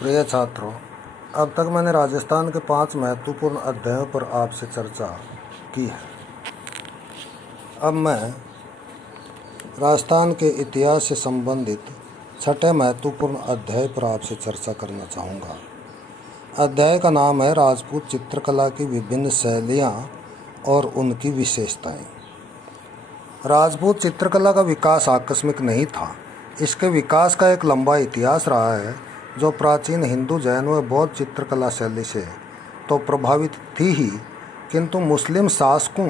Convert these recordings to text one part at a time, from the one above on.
प्रिय छात्रों, अब तक मैंने राजस्थान के 5 महत्वपूर्ण अध्यायों पर आपसे चर्चा की है। अब मैं राजस्थान के इतिहास से संबंधित 6ठे महत्वपूर्ण अध्याय पर आपसे चर्चा करना चाहूँगा। अध्याय का नाम है राजपूत चित्रकला की विभिन्न शैलियाँ और उनकी विशेषताएँ। राजपूत चित्रकला का विकास आकस्मिक नहीं था। इसके विकास का एक लंबा इतिहास रहा है, जो प्राचीन हिंदू, जैन व बौद्ध चित्रकला शैली से तो प्रभावित थी ही, किंतु मुस्लिम शासकों,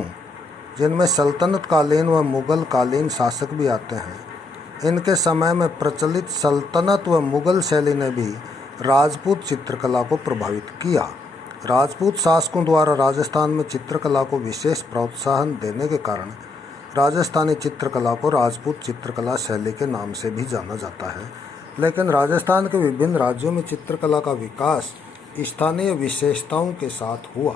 जिनमें सल्तनत कालीन व मुग़ल कालीन शासक भी आते हैं, इनके समय में प्रचलित सल्तनत व मुग़ल शैली ने भी राजपूत चित्रकला को प्रभावित किया। राजपूत शासकों द्वारा राजस्थान में चित्रकला को विशेष प्रोत्साहन देने के कारण राजस्थानी चित्रकला को राजपूत चित्रकला शैली के नाम से भी जाना जाता है। लेकिन राजस्थान के विभिन्न राज्यों में चित्रकला का विकास स्थानीय विशेषताओं के साथ हुआ,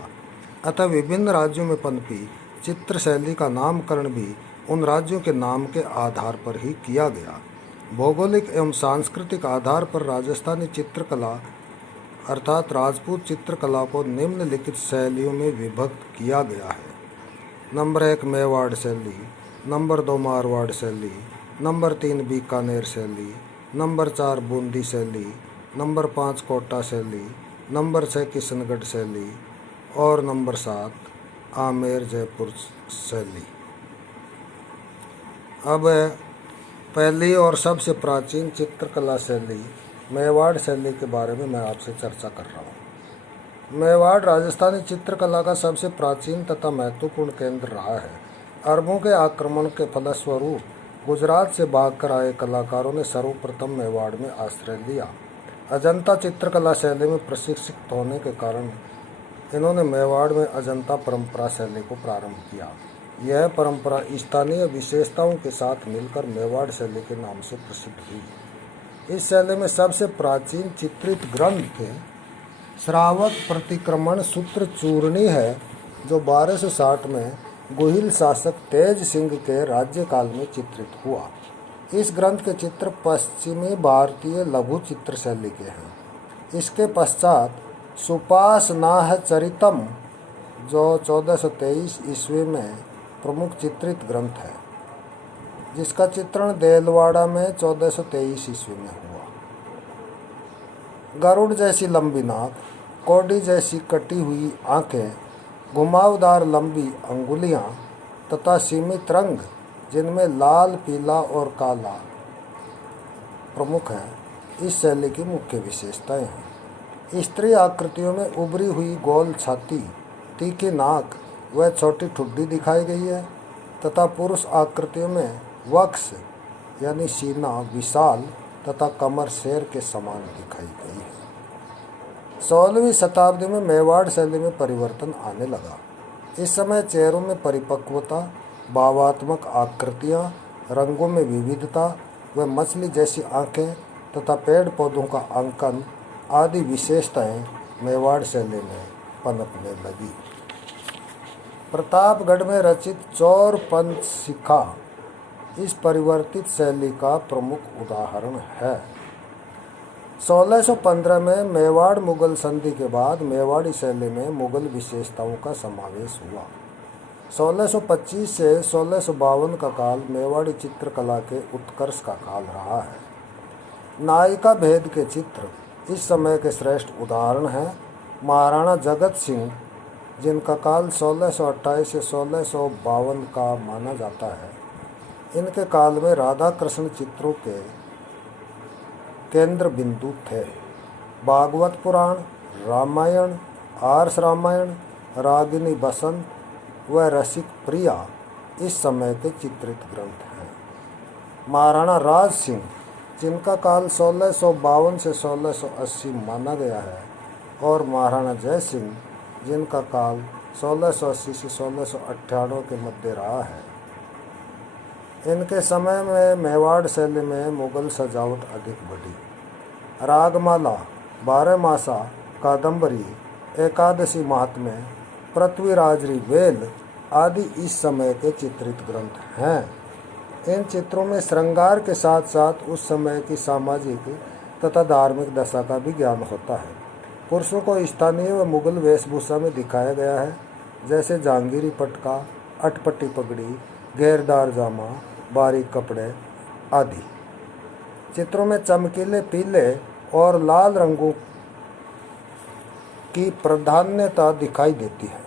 अतः विभिन्न राज्यों में पनपी चित्र शैली का नामकरण भी उन राज्यों के नाम के आधार पर ही किया गया। भौगोलिक एवं सांस्कृतिक आधार पर राजस्थानी चित्रकला अर्थात राजपूत चित्रकला को निम्नलिखित शैलियों में विभक्त किया गया है। नंबर 1 मेवाड़ शैली, नंबर 2 मारवाड़ शैली, नंबर 3 बीकानेर शैली, नंबर 4 बूंदी शैली, नंबर 5 कोटा शैली, नंबर 6 किशनगढ़ शैली और नंबर 7 आमेर जयपुर शैली। अब पहली और सबसे प्राचीन चित्रकला शैली मेवाड़ शैली के बारे में मैं आपसे चर्चा कर रहा हूँ। मेवाड़ राजस्थानी चित्रकला का सबसे प्राचीन तथा महत्वपूर्ण केंद्र रहा है। अरबों के आक्रमण के फलस्वरूप गुजरात से भागकर आए कलाकारों ने सर्वप्रथम मेवाड़ में आश्रय लिया। अजंता चित्रकला शैली में प्रशिक्षित होने के कारण इन्होंने मेवाड़ में अजंता परंपरा शैली को प्रारंभ किया। यह परंपरा स्थानीय विशेषताओं के साथ मिलकर मेवाड़ शैली के नाम से प्रसिद्ध हुई। इस शैली में सबसे प्राचीन चित्रित ग्रंथ श्रावक प्रतिक्रमण सूत्र चूर्णी है, जो 1260 में गोहिल शासक तेज सिंह के राज्यकाल में चित्रित हुआ। इस ग्रंथ के चित्र पश्चिमी भारतीय लघु चित्र शैली के हैं। इसके पश्चात सुपासनाह चरितम, जो 1423 ईस्वी में प्रमुख चित्रित ग्रंथ है, जिसका चित्रण देलवाड़ा में 1423 ईस्वी में हुआ। गरुड़ जैसी लंबी नाक, कौड़ी जैसी कटी हुई आंखें, घुमावदार लंबी अंगुलियां तथा सीमित रंग, जिनमें लाल, पीला और काला प्रमुख हैं, इस शैली की मुख्य विशेषताएं हैं। स्त्री आकृतियों में उभरी हुई गोल छाती, तीखी नाक व छोटी ठुड्डी दिखाई गई है तथा पुरुष आकृतियों में वक्ष यानी सीना विशाल तथा कमर शेर के समान दिखाई गई है। 16वीं शताब्दी में मेवाड़ शैली में परिवर्तन आने लगा। इस समय चेहरों में परिपक्वता, भावात्मक आकृतियाँ, रंगों में विविधता व मछली जैसी आंखें तथा पेड़ पौधों का अंकन आदि विशेषताएं मेवाड़ शैली में पनपने लगी। प्रतापगढ़ में रचित चौर पंचशिखा इस परिवर्तित शैली का प्रमुख उदाहरण है। 1615 में मेवाड़ मुगल संधि के बाद मेवाड़ी शैली में मुगल विशेषताओं का समावेश हुआ। 1625 से 1652 का काल मेवाड़ी चित्रकला के उत्कर्ष का काल रहा है। नायिका भेद के चित्र इस समय के श्रेष्ठ उदाहरण हैं। महाराणा जगत सिंह, जिनका काल 1628 से 1652 का माना जाता है, इनके काल में राधा कृष्ण चित्रों के केंद्र बिंदु थे। भागवत पुराण, रामायण, आर्ष रामायण, रागिनी बसंत व रसिक प्रिया इस समय के चित्रित ग्रंथ हैं। महाराणा राज सिंह, जिनका काल 1652 से 1680 माना गया है, और महाराणा जय सिंह, जिनका काल 1680 से 1698 के मध्य रहा है। इनके समय में मेवाड़ शैली में मुगल सजावट अधिक बढ़ी। रागमाला, 12मासा, कादम्बरी, एकादशी महात्म्य, पृथ्वीराजरी वेल आदि इस समय के चित्रित ग्रंथ हैं। इन चित्रों में श्रृंगार के साथ साथ उस समय की सामाजिक तथा धार्मिक दशा का भी ज्ञान होता है। पुरुषों को स्थानीय व मुगल वेशभूषा में दिखाया गया है, जैसे जहांगीरी पटका, अटपटी पगड़ी, घेरदार जामा, बारीक कपड़े आदि। चित्रों में चमकीले पीले और लाल रंगों की प्राधान्यता दिखाई देती है।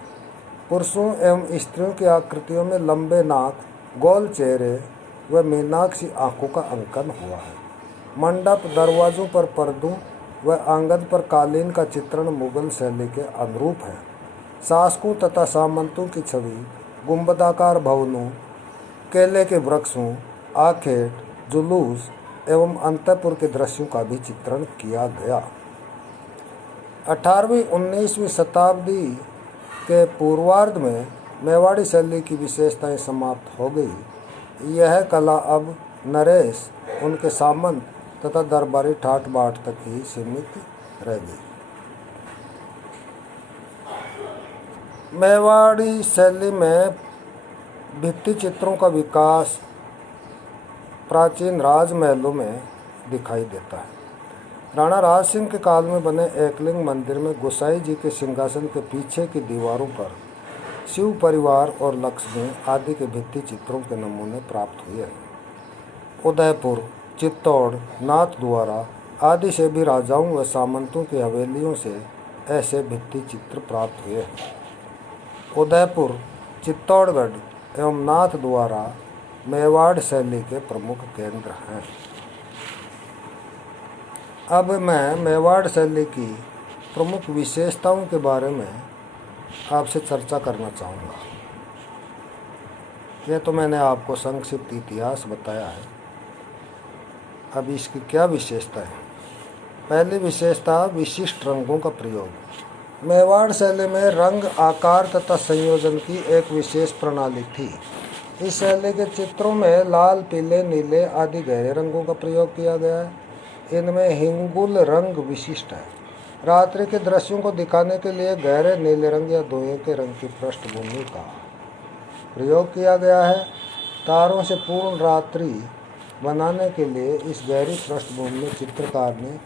पुरुषों एवं स्त्रियों की आकृतियों में लंबे नाक, गोल चेहरे व मीनाक्षी आंखों का अंकन हुआ है। मंडप, दरवाजों पर पर्दों व आंगन पर कालीन का चित्रण मुगल शैली के अनुरूप है। शासकों तथा सामंतों की छवि, गुंबदाकार भवनों, केले के वृक्षों, आखेट, जुलूस एवं अंतःपुर के दृश्यों का भी चित्रण किया गया। 18वीं-19वीं शताब्दी के पूर्वार्ध में मेवाड़ी शैली की विशेषताएं समाप्त हो गई। यह कला अब नरेश, उनके सामंत तथा दरबारी ठाट बाट तक ही सीमित रह गई। मेवाड़ी शैली में भित्ति चित्रों का विकास प्राचीन राजमहलों में दिखाई देता है। राणा राज सिंह के काल में बने एकलिंग मंदिर में गोसाई जी के सिंहासन के पीछे की दीवारों पर शिव परिवार और लक्ष्मी आदि के भित्ति चित्रों के नमूने प्राप्त हुए हैं। उदयपुर, चित्तौड़, नाथद्वारा आदि से भी राजाओं व सामंतों की हवेलियों से ऐसे भित्ति चित्र प्राप्त हुए हैं। उदयपुर, चित्तौड़गढ़ एवं नाथद्वारा मेवाड़ शैली के प्रमुख केंद्र हैं। अब मैं मेवाड़ शैली की प्रमुख विशेषताओं के बारे में आपसे चर्चा करना चाहूँगा। यह तो मैंने आपको संक्षिप्त इतिहास बताया है। अब इसकी क्या विशेषता है? पहली विशेषता, विशिष्ट रंगों का प्रयोग। मेवाड़ शैली में रंग, आकार तथा संयोजन की एक विशेष प्रणाली थी। इस शैली के चित्रों में लाल, पीले, नीले आदि गहरे रंगों का प्रयोग किया गया है। इनमें हिंगुल रंग विशिष्ट है। रात्रि के दृश्यों को दिखाने के लिए गहरे नीले रंग या धुएं के रंग की पृष्ठभूमि का प्रयोग किया गया है। तारों से पूर्ण रात्रि बनाने के लिए इस गहरी पृष्ठभूमि में चित्रकार ने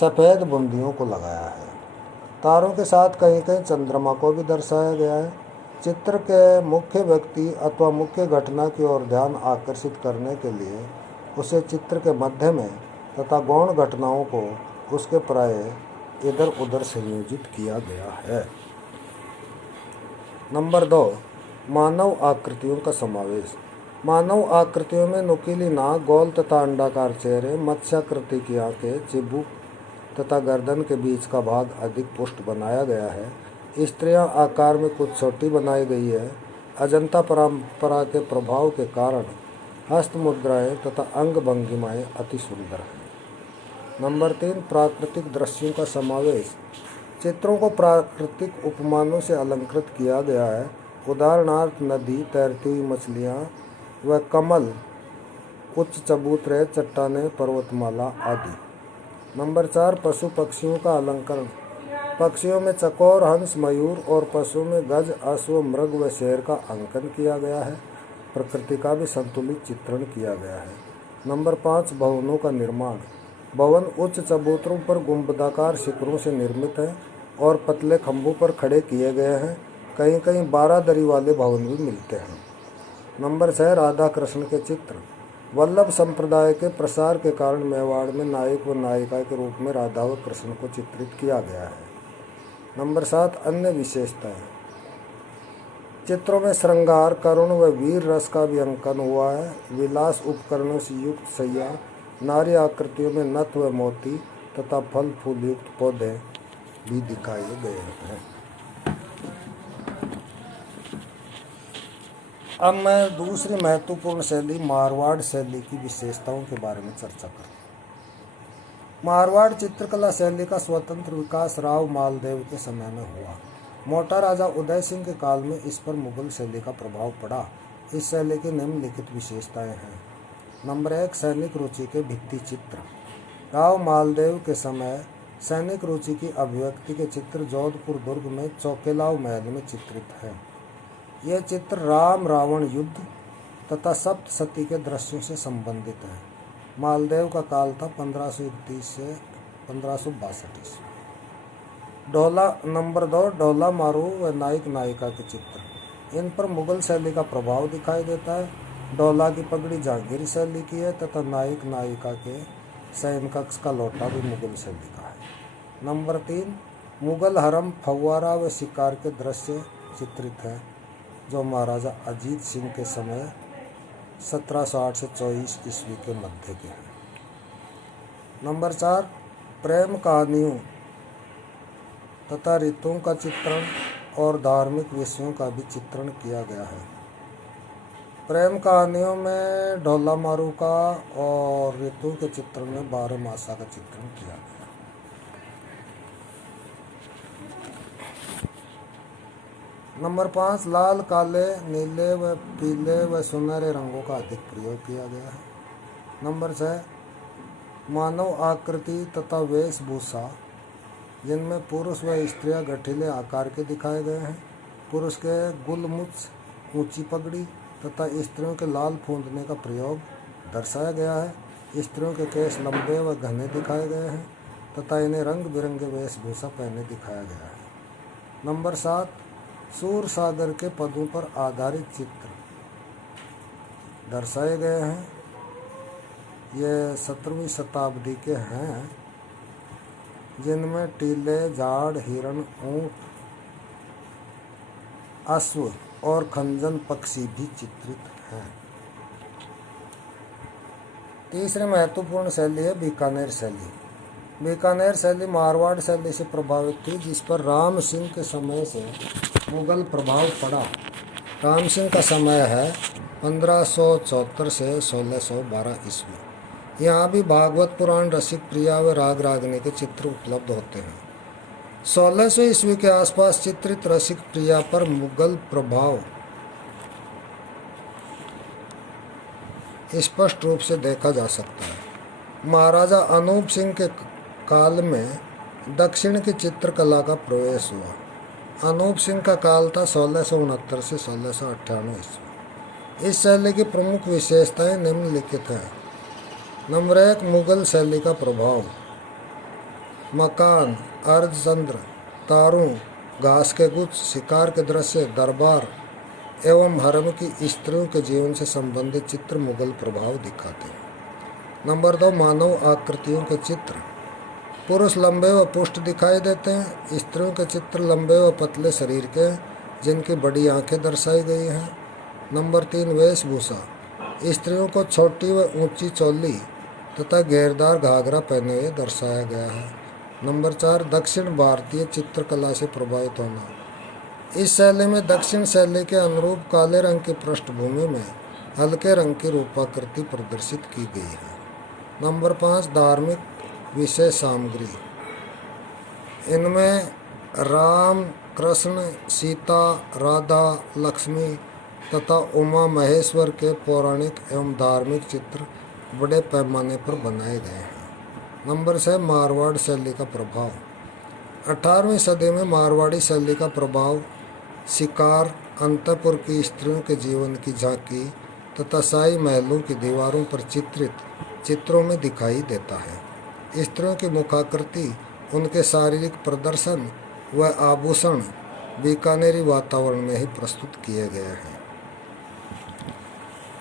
सफ़ेद बूंदियों को लगाया है। तारों के साथ कहीं कहीं चंद्रमा को भी दर्शाया गया है। चित्र के मुख्य व्यक्ति अथवा मुख्य घटना की ओर ध्यान आकर्षित करने के लिए उसे चित्र के मध्य में तथा गौण घटनाओं को उसके प्राय इधर उधर संयोजित किया गया है। नंबर 2, मानव आकृतियों का समावेश। मानव आकृतियों में नुकीली नाक, गोल तथा अंडाकार चेहरे, मत्स्याकृति की आंखें, चिबुक तथा गर्दन के बीच का भाग अधिक पुष्ट बनाया गया है। स्त्रियां आकार में कुछ छोटी बनाई गई है। अजंता परंपरा के प्रभाव के कारण हस्त मुद्राएं तथा अंग भंगिमाएं अति सुंदर हैं। नंबर 3, प्राकृतिक दृश्यों का समावेश। चित्रों को प्राकृतिक उपमानों से अलंकृत किया गया है। उदाहरणार्थ नदी, तैरती हुई मछलियाँ व कमल, उच्च चबूतरे, चट्टानें, पर्वतमाला आदि। नंबर 4, पशु पक्षियों का अलंकरण। पक्षियों में चकोर, हंस, मयूर और पशुओं में गज, अश्व, मृग व शेर का अंकन किया गया है। प्रकृति का भी संतुलित चित्रण किया गया है। नंबर 5, भवनों का निर्माण। भवन उच्च चबूतरों पर गुंबदाकार शिखरों से निर्मित है और पतले खंभों पर खड़े किए गए हैं। कहीं कहीं 12 दरी वाले भवन भी मिलते हैं। नंबर 6, राधा कृष्ण के चित्र। वल्लभ संप्रदाय के प्रसार के कारण मेवाड़ में नायक व नायिका के रूप में राधा व कृष्ण को चित्रित किया गया है। नंबर 7, अन्य विशेषताएं। चित्रों में श्रृंगार, करुण व वीर रस का भी अंकन हुआ है। विलास उपकरणों से युक्त सैया, नारी आकृतियों में नथ व मोती तथा फल फूल युक्त पौधे भी दिखाए गए हैं। अब मैं दूसरी महत्वपूर्ण शैली मारवाड़ शैली की विशेषताओं के बारे में चर्चा करूँ। मारवाड़ चित्रकला शैली का स्वतंत्र विकास राव मालदेव के समय में हुआ। मोटा राजा उदय सिंह के काल में इस पर मुगल शैली का प्रभाव पड़ा। इस शैली की निम्नलिखित विशेषताएं हैं। नंबर 1, सैनिक रुचि के भित्ति चित्र। राव मालदेव के समय सैनिक रुचि की अभिव्यक्ति के चित्र जोधपुर दुर्ग में चौकेलाव महल में चित्रित हैं। ये चित्र राम रावण युद्ध तथा सप्तसती के दृश्यों से संबंधित है। मालदेव का काल था 1531 से 1562 ईस्वी। ढोला नंबर 2, ढोला मारू व नायक नायिका के चित्र। इन पर मुगल शैली का प्रभाव दिखाई देता है। ढोला की पगड़ी जहांगीरी शैली की है तथा नायक नायिका के शयन कक्ष का लोटा भी मुगल शैली का है। नंबर 3, मुगल हरम, फव्वारा व शिकार के दृश्य चित्रित हैं जो महाराजा अजीत सिंह के समय 1708 से 24 ईस्वी के मध्य के हैं। नंबर 4, प्रेम कहानियों तथा ऋतुओं का चित्रण और धार्मिक विषयों का भी चित्रण किया गया है। प्रेम कहानियों में ढोला मारू का और ऋतु के चित्रण में 12 मासा का चित्रण किया गया। नंबर 5, लाल, काले, नीले व पीले व सुनहरे रंगों का अधिक प्रयोग किया गया है। नंबर 6, मानव आकृति तथा वेशभूषा जिनमें पुरुष व स्त्रियां गठीले आकार के दिखाए गए हैं। पुरुष के गुलमुछ, ऊंची पगड़ी तथा स्त्रियों के लाल फूंदने का प्रयोग दर्शाया गया है। स्त्रियों के केश लंबे व घने दिखाए गए हैं तथा इन्हें रंग बिरंगे वेशभूषा पहने दिखाया गया है। नंबर 7, सूर सागर के पदों पर आधारित चित्र दर्शाए गए हैं। ये 17वीं शताब्दी के हैं जिनमें टीले, झाड़, हिरण, ऊंट, अश्व और खंजन पक्षी भी चित्रित हैं। तीसरी महत्वपूर्ण शैली है बीकानेर शैली। बीकानेर शैली मारवाड़ शैली से प्रभावित थी जिस पर राम सिंह के समय से मुगल प्रभाव पड़ा। राम सिंह का समय है 1574 से 1612 ईस्वी। यहाँ भी भागवत पुराण, रसिक प्रिया व राग रागनी के चित्र उपलब्ध होते हैं। 1600 ईस्वी के आसपास चित्रित रसिक प्रिया पर मुगल प्रभाव स्पष्ट रूप से देखा जा सकता है। महाराजा अनूप सिंह के काल में दक्षिण की चित्रकला का प्रवेश हुआ। अनूप सिंह का काल था 1669 से 1698 ईस्वी। इस शैली की प्रमुख विशेषताएं निम्नलिखित हैं। नंबर 1, मुगल शैली का प्रभाव। मकान, अर्धचंद्र, तारों, घास के गुच्छ, शिकार के दृश्य, दरबार एवं हरम की स्त्रियों के जीवन से संबंधित चित्र मुगल प्रभाव दिखाते हैं। नंबर 2, मानव आकृतियों के चित्र। पुरुष लंबे व पुष्ट दिखाई देते हैं। स्त्रियों के चित्र लंबे व पतले शरीर के जिनकी बड़ी आंखें दर्शाई गई हैं। नंबर 3, वेशभूषा। स्त्रियों को छोटी व ऊंची चोली तथा घेरदार घाघरा पहने हुए दर्शाया गया है। नंबर 4, दक्षिण भारतीय चित्रकला से प्रभावित होना। इस शैली में दक्षिण शैली के अनुरूप काले रंग की पृष्ठभूमि में हल्के रंग की रूपाकृति प्रदर्शित की गई है। नंबर 5, धार्मिक विषय सामग्री। इनमें राम, कृष्ण, सीता, राधा, लक्ष्मी तथा उमा महेश्वर के पौराणिक एवं धार्मिक चित्र बड़े पैमाने पर बनाए गए हैं। नंबर 6, मारवाड़ शैली का प्रभाव। 18वीं सदी में मारवाड़ी शैली का प्रभाव शिकार, अंतपुर की स्त्रियों के जीवन की झांकी तथा शाही महलों की दीवारों पर चित्रित चित्रों में दिखाई देता है। स्त्रियों की मुखाकृति, उनके शारीरिक प्रदर्शन व आभूषण बीकानेरी वातावरण में ही प्रस्तुत किए गए हैं।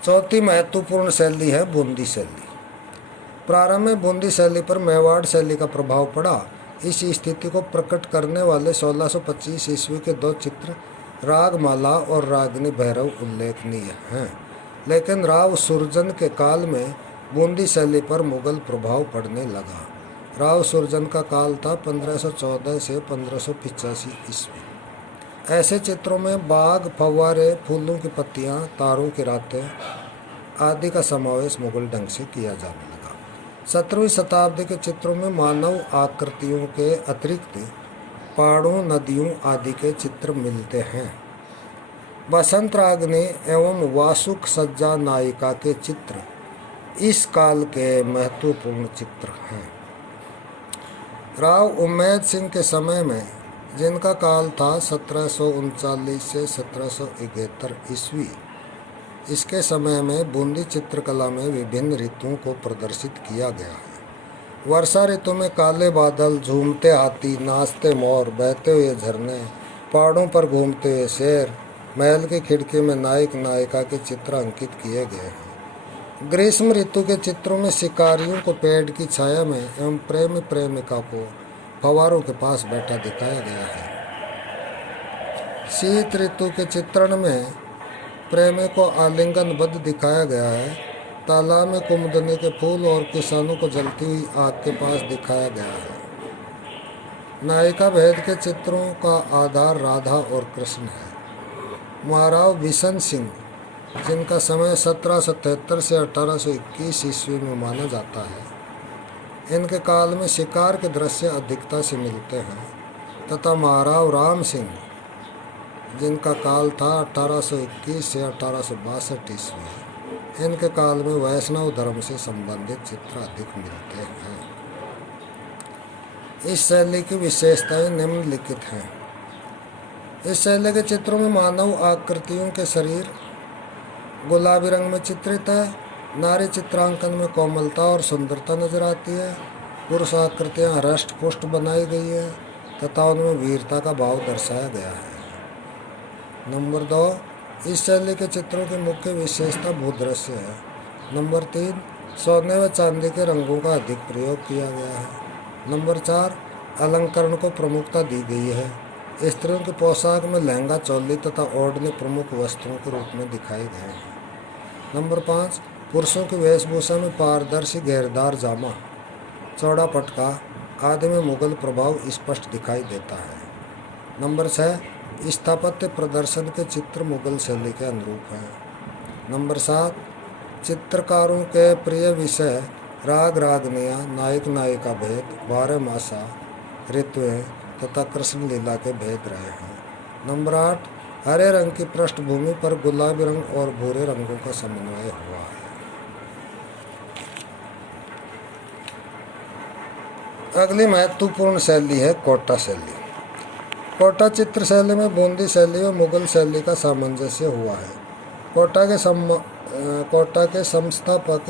चौथी महत्वपूर्ण शैली है बूंदी शैली। प्रारंभ में बूंदी शैली पर मेवाड़ शैली का प्रभाव पड़ा। इस स्थिति को प्रकट करने वाले 1625 ईस्वी के 2 चित्र रागमाला और रागिनी भैरव उल्लेखनीय हैं। लेकिन राव सुरजन के काल में बूंदी शैली पर मुगल प्रभाव पड़ने लगा। राव सुरजन का काल था 1514 से 1585 ईस्वी। ऐसे चित्रों में बाग, फव्वारे, फूलों की पत्तियां, तारों की रातें आदि का समावेश मुगल ढंग से किया जाने लगा। 17वीं शताब्दी के चित्रों में मानव आकृतियों के अतिरिक्त पहाड़ों, नदियों आदि के चित्र मिलते हैं। बसंत रागनी एवं वासुक सज्जा नायिका के चित्र इस काल के महत्वपूर्ण चित्र हैं। राव उम्मेद सिंह के समय में, जिनका काल था 1739 से 1771 ईस्वी, इसके समय में बूंदी चित्रकला में विभिन्न ऋतुओं को प्रदर्शित किया गया है। वर्षा ऋतु में काले बादल, झूमते हाथी, नाचते मोर, बहते हुए झरने, पहाड़ों पर घूमते हुए शेर, महल की खिड़की में नायक नायिका के चित्र अंकित किए गए हैं। ग्रीष्म ऋतु के चित्रों में शिकारियों को पेड़ की छाया में एवं प्रेमी प्रेमिका को फव्वारों के पास बैठा दिखाया गया है। शीत ऋतु के चित्रण में प्रेमी को आलिंगनबद्ध दिखाया गया है। तालाब में कुमुदनी के फूल और किसानों को जलती हुई आग के पास दिखाया गया है। नायिका भेद के चित्रों का आधार राधा और कृष्ण है। महाराव बिशन सिंह, जिनका समय 1773 से 1821 ईस्वी में माना जाता है, इनके काल में शिकार के दृश्य अधिकता से मिलते हैं, तथा महाराव राम सिंह, जिनका काल था 1821 से 1862 ईस्वी, इनके काल में वैष्णव धर्म से संबंधित चित्र अधिक मिलते हैं। इस शैली की विशेषताएं निम्नलिखित हैं। इस शैली के चित्रों में मानव आकृतियों के शरीर गुलाबी रंग में चित्रित है। नारी चित्रांकन में कोमलता और सुंदरता नजर आती है। पुरुष आकृतियां हृष्ट पुष्ट बनाई गई है तथा उनमें वीरता का भाव दर्शाया गया है। नंबर 2, इस शैली के चित्रों की मुख्य विशेषता भूदृश्य है। नंबर 3, सोने व चांदी के रंगों का अधिक प्रयोग किया गया है। नंबर 4, अलंकरण को प्रमुखता दी गई है। स्त्रियों की पोशाक में लहंगा, चोली तथा ओढ़ने प्रमुख वस्त्रों के रूप में दिखाए गए हैं। नंबर 5, पुरुषों की वेशभूषा में पारदर्शी घेरदार जामा, चौड़ा पटका आदि में मुगल प्रभाव स्पष्ट दिखाई देता है। नंबर 6, स्थापत्य प्रदर्शन के चित्र मुगल शैली के अनुरूप हैं। नंबर 7, चित्रकारों के प्रिय विषय राग रागनियाँ, नायक नायिका भेद, 12 मासा, ऋतुएं तथा कृष्ण लीला के भेद रहे हैं। नंबर 8, हरे रंग की पृष्ठभूमि पर गुलाबी रंग और भूरे रंगों का समन्वय हुआ है। अगली महत्वपूर्ण शैली है कोटा शैली। कोटा चित्र शैली में बूंदी शैली और मुगल शैली का सामंजस्य हुआ है। कोटा के संस्थापक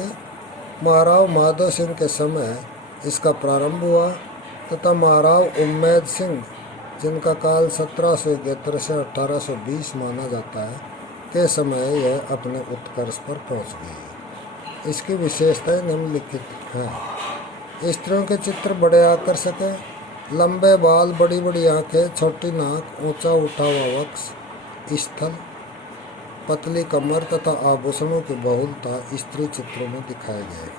महाराव माधव सिंह के समय इसका प्रारंभ हुआ तथा महाराव उम्मेद सिंह, जिनका काल 1771 से 1820 माना जाता है, के समय यह अपने उत्कर्ष पर पहुंच गई। इसकी विशेषताएं निम्नलिखित हैं। स्त्रियों के चित्र बड़े आकर्षक हैं। लंबे बाल, बड़ी बड़ी आंखें, छोटी नाक, ऊंचा उठा हुआ वक्ष स्थल, पतली कमर तथा आभूषणों की बहुलता स्त्री चित्रों में दिखाए गए हैं।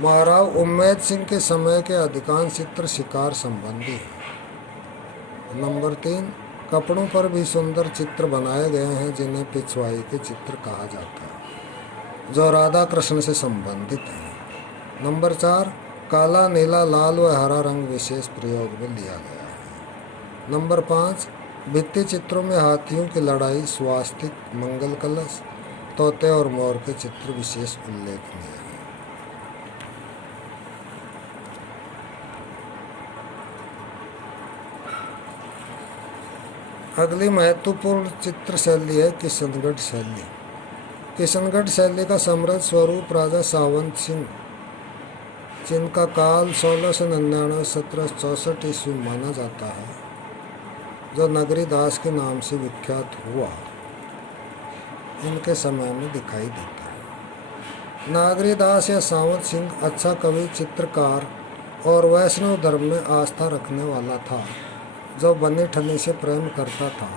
महाराव उम्मेद सिंह के समय के अधिकांश चित्र शिकार संबंधी हैं। नंबर 3, कपड़ों पर भी सुंदर चित्र बनाए गए हैं, जिन्हें पिछवाई के चित्र कहा जाता है, जो राधा कृष्ण से संबंधित हैं। नंबर 4, काला, नीला, लाल व हरा रंग विशेष प्रयोग में लिया गया है। नंबर 5, भित्ति चित्रों में हाथियों की लड़ाई, स्वास्तिक, मंगल कलश, तोते और मोर के चित्र विशेष उल्लेखनीय हैं। अगली महत्वपूर्ण चित्र शैली है किशनगढ़ शैली। किशनगढ़ शैली का समृद्ध स्वरूप राजा सावंत सिंह, जिनका काल 1699-1764 ईस्वी माना जाता है, जो नगरी दास के नाम से विख्यात हुआ, इनके समय में दिखाई देता है। नागरी दास या सावंत सिंह अच्छा कवि, चित्रकार और वैष्णव धर्म में आस्था रखने वाला था, जो बनी ठनी से प्रेम करता था।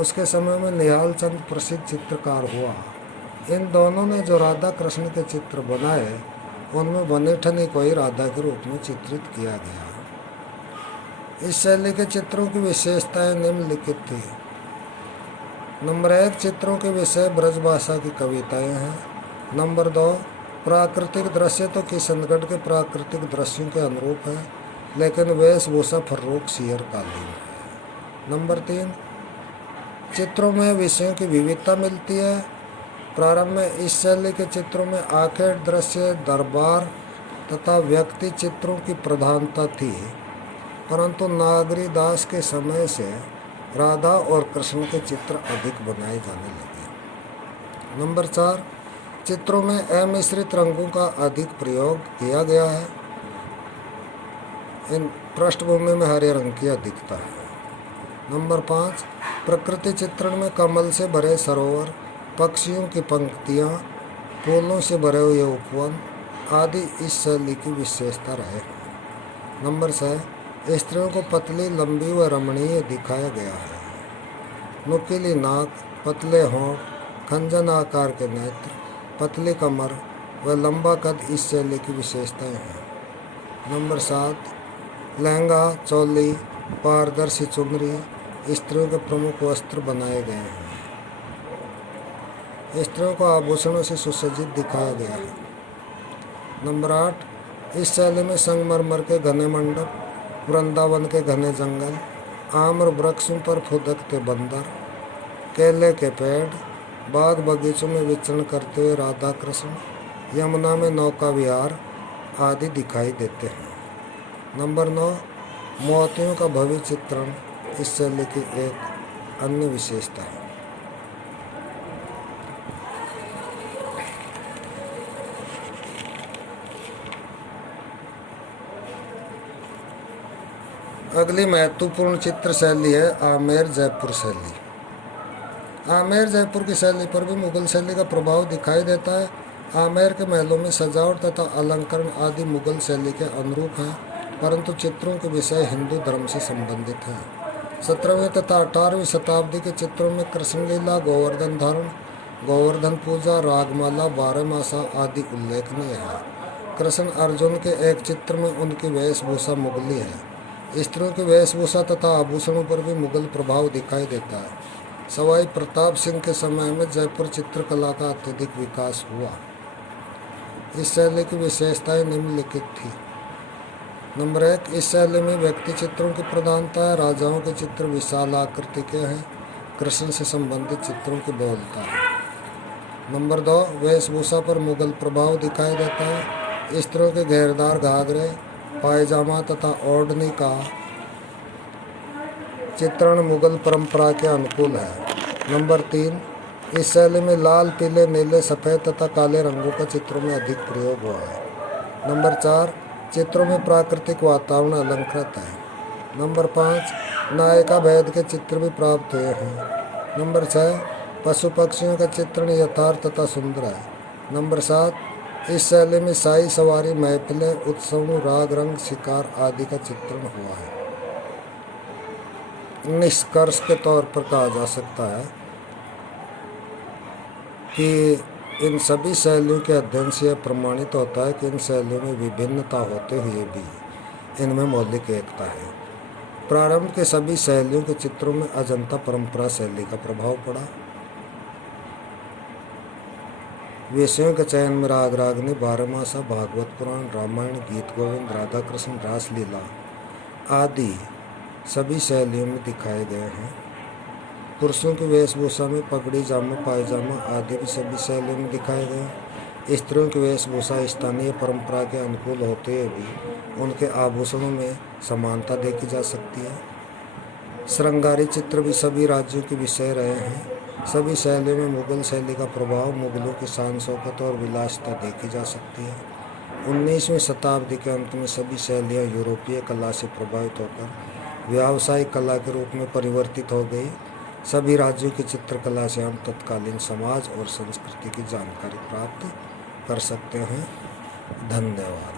उसके समय में निहाल चंद प्रसिद्ध चित्रकार हुआ। इन दोनों ने जो राधा कृष्ण के चित्र बनाए, उनमें बनी ठनी को ही राधा के रूप में चित्रित किया गया। इस शैली के चित्रों की विशेषताएं निम्नलिखित थी। नंबर 1, चित्रों के विषय ब्रजभाषा की कविताएं हैं। नंबर 2, प्राकृतिक दृश्य तो किशनगढ़ के प्राकृतिक दृश्यों के अनुरूप है, लेकिन वेशभूषा फर्रुख सियर कालीन है। नंबर 3, चित्रों में विषयों की विविधता मिलती है। प्रारंभ में इस शैली के चित्रों में आखेट दृश्य, दरबार तथा व्यक्ति चित्रों की प्रधानता थी, परंतु नागरी दास के समय से राधा और कृष्ण के चित्र अधिक बनाए जाने लगे। नंबर 4, चित्रों में अमिश्रित रंगों का अधिक प्रयोग किया गया है। इन पृष्ठभूमि में हरे रंग की अधिकता है। नंबर 5, प्रकृति चित्रण में कमल से भरे सरोवर, पक्षियों की पंक्तियाँ, फूलों से भरे हुए उपवन आदि इस शैली की विशेषता रहे। नंबर 6, स्त्रियों को पतली, लंबी व रमणीय दिखाया गया है। नुकीली नाक, पतले होंठ, खंजन आकार के नेत्र, पतली कमर व लंबा कद इस शैली की विशेषताएं हैं। नंबर 7, लहंगा, चोली, पारदर्शी चुनरी स्त्रियों के प्रमुख वस्त्र बनाए गए हैं। स्त्रियों को आभूषणों से सुसज्जित दिखाया गया है। नंबर 8, इस शैली में संगमरमर के घने मंडप, वृंदावन के घने जंगल, आम्र वृक्षों पर फुदकते बंदर, केले के पेड़, बाग बगीचों में विचरण करते हुए राधा कृष्ण, यमुना में नौका विहार आदि दिखाई देते हैं। नंबर 9, मोतियों का भव्य चित्रण इस शैली की एक अन्य विशेषता है। अगली महत्वपूर्ण चित्र शैली है आमेर जयपुर शैली। आमेर जयपुर की शैली पर भी मुगल शैली का प्रभाव दिखाई देता है। आमेर के महलों में सजावट तथा अलंकरण आदि मुगल शैली के अनुरूप हैं, परंतु चित्रों के विषय हिंदू धर्म से संबंधित हैं। 17वीं तथा 18वीं शताब्दी के चित्रों में कृष्णलीला, गोवर्धन धर्म, गोवर्धन पूजा, रागमाला, बारहमासा आदि उल्लेखनीय है। कृष्ण अर्जुन के एक चित्र में उनकी वेशभूषा मुगली है। स्त्रियों की वेशभूषा तथा आभूषणों पर भी मुगल प्रभाव दिखाई देता है। सवाई प्रताप सिंह के समय में जयपुर चित्रकला का अत्यधिक विकास हुआ। इस शैली की विशेषताएं निम्नलिखित थी। नंबर 1, इस शैली में व्यक्ति चित्रों की प्रधानता है। राजाओं के चित्र विशाल आकृति के हैं। कृष्ण से संबंधित चित्रों की बहुलता है। नंबर 2, वेशभूषा पर मुगल प्रभाव दिखाई देता है। स्त्रियों के घेरदार घाघरे, पायजामा तथा ओढ़नी का चित्रण मुगल परंपरा के अनुकूल है। नंबर 3, इस शैली में लाल, पीले, नीले, सफ़ेद तथा काले रंगों का चित्रों में अधिक प्रयोग हुआ है। नंबर 4, चित्रों में प्राकृतिक वातावरण अलंकृत है। नंबर 5, नायिका भेद के चित्र भी प्राप्त हुए हैं। नंबर 6, पशु पक्षियों का चित्रण यथार्थ तथा सुंदर है। नंबर 7, इस शैली में शाही सवारी, महफिलें, उत्सवों, राग रंग, शिकार आदि का चित्रण हुआ है। निष्कर्ष के तौर पर कहा जा सकता है कि इन सभी शैलियों के अध्ययन से यह प्रमाणित होता है कि इन शैलियों में विभिन्नता होते हुए भी इनमें मौलिक एकता है। प्रारंभ के सभी शैलियों के चित्रों में अजंता परंपरा शैली का प्रभाव पड़ा। विषयों के चयन में राग रागनी, बारहमासा, भागवत पुराण, रामायण, गीत गोविंद, राधा कृष्ण, रासलीला आदि सभी शैलियों में दिखाए गए हैं। पुरुषों की वेशभूषा में पगड़ी, जामा, पायजामा आदि भी सभी शैलियों में दिखाए गए। स्त्रियों की वेशभूषा स्थानीय परंपरा के अनुकूल होते हुए भी उनके आभूषणों में समानता देखी जा सकती है। श्रृंगारी चित्र भी सभी राज्यों के विषय रहे हैं। सभी शैलियों में मुगल शैली का प्रभाव, मुगलों की शान शौकत और विलासिता देखी जा सकती है। 19वीं शताब्दी के अंत में सभी शैलियाँ यूरोपीय कला से प्रभावित होकर व्यावसायिक कला के रूप में परिवर्तित हो गई। सभी राज्यों की चित्रकला से हम तत्कालीन समाज और संस्कृति की जानकारी प्राप्त कर सकते हैं। धन्यवाद।